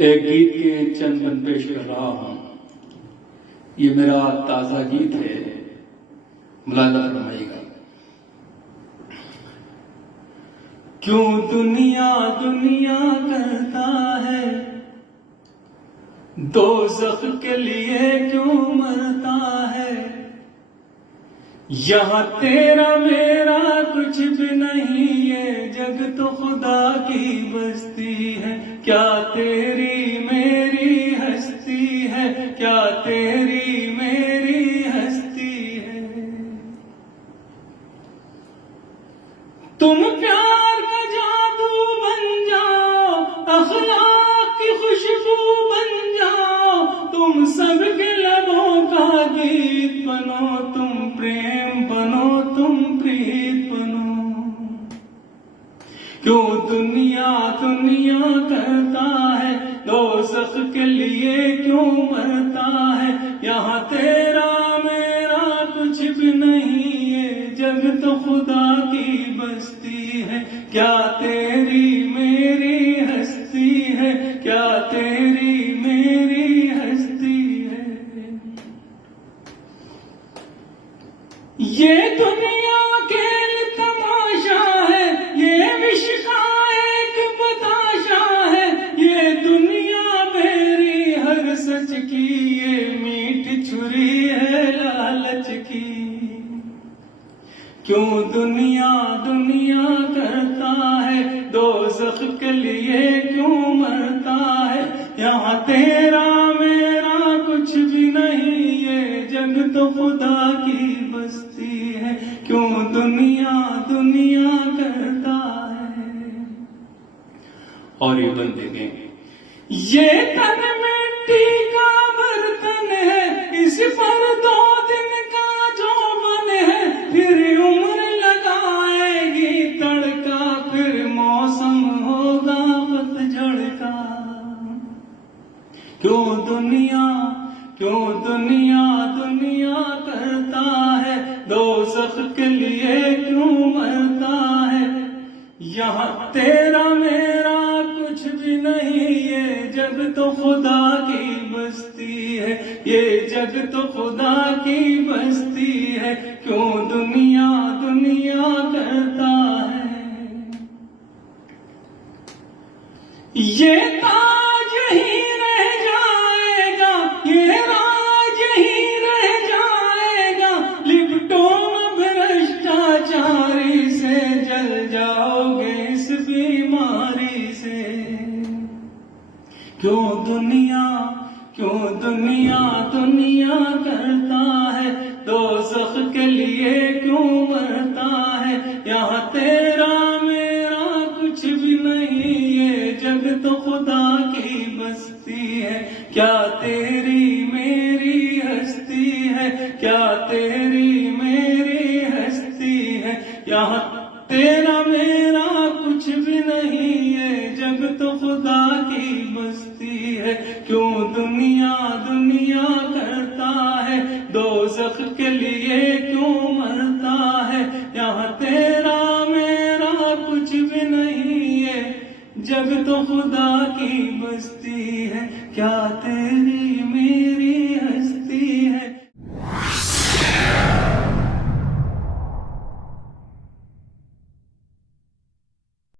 ایک گیت کے چند بند پیش کر رہا ہوں. یہ میرا تازہ گیت ہے، ملاحظہ فرمائیے گا. کیوں دنیا دنیا کرتا ہے، دوزخ کے لیے کیوں مرتا ہے. یہاں تیرا میرا کچھ بھی نہیں، یہ جگ تو خدا کی بستی ہے. کیا تیری میری ہستی ہے، کیا تیری میری ہستی ہے. تم پیار کا جادو بن جاؤ، اخلاق کی خوشبو بن جاؤ. تم سب کے لبوں کا گیت بنو، تم پریم بنو، تم پریت بنو. کیوں دنیا دنیا کرتا ہے، دوزخ کے لیے کیوں مرتا ہے. یہاں تیرا میرا کچھ بھی نہیں، یہ جگ تو خدا کی بستی ہے. کیا تیری میری ہستی ہے، کیا تیری میری ہستی ہے. یہ دنیا کھیل تماشا ہے، یہ عشق کا ایک بتاشا ہے. یہ دنیا میری ہر سچ کی، یہ میٹھ چھری ہے لالچ کی. کیوں دنیا دنیا کرتا ہے، دوزخ کے لیے کیوں مرتا ہے. یہاں تیرا میرا کچھ بھی نہیں، یہ جگ تو خدا کی بستی ہے. کیوں دنیا دنیا کرتا ہے. اور یہ بندے نے یہ تن مٹی کا برتن ہے، اس پر 2 دن کا جو من ہے. پھر عمر لگائے گی تڑکا، پھر موسم ہوگا پتجھڑ کا. کیوں دنیا دنیا کرتا ہے، دوزخ کے لیے کیوں مرتا ہے. یہاں تیرا میرا کچھ بھی نہیں، یہ جگ تو خدا کی بستی ہے. یہ جگ تو خدا کی بستی ہے. کیوں دنیا دنیا کرتا ہے. یہ تاج ہی رہ جائے گا، یہ راج ہی رہ جائے گا. لپٹو بھرشٹاچاری سے، جل جاؤ گے اس بیماری سے. کیوں دنیا دنیا کرتا ہے، دوزخ کے لیے کیوں مرتا ہے. یہاں تیرا میرا کچھ بھی نہیں، یہ جگ تو خدا کی بستی ہے. کیا تیری میری ہستی ہے، کیا تیری میری ہستی ہے. یہاں تیرا میرا کچھ بھی نہیں، یہ جگ تو خدا کی بستی ہے. کیوں دنیا دنیا کرتا ہے، دوزخ کے لیے کیوں مرتا ہے. یہاں تیرا میرا کچھ بھی نہیں، یہ جگ تو خدا کی بستی ہے. کیا تیری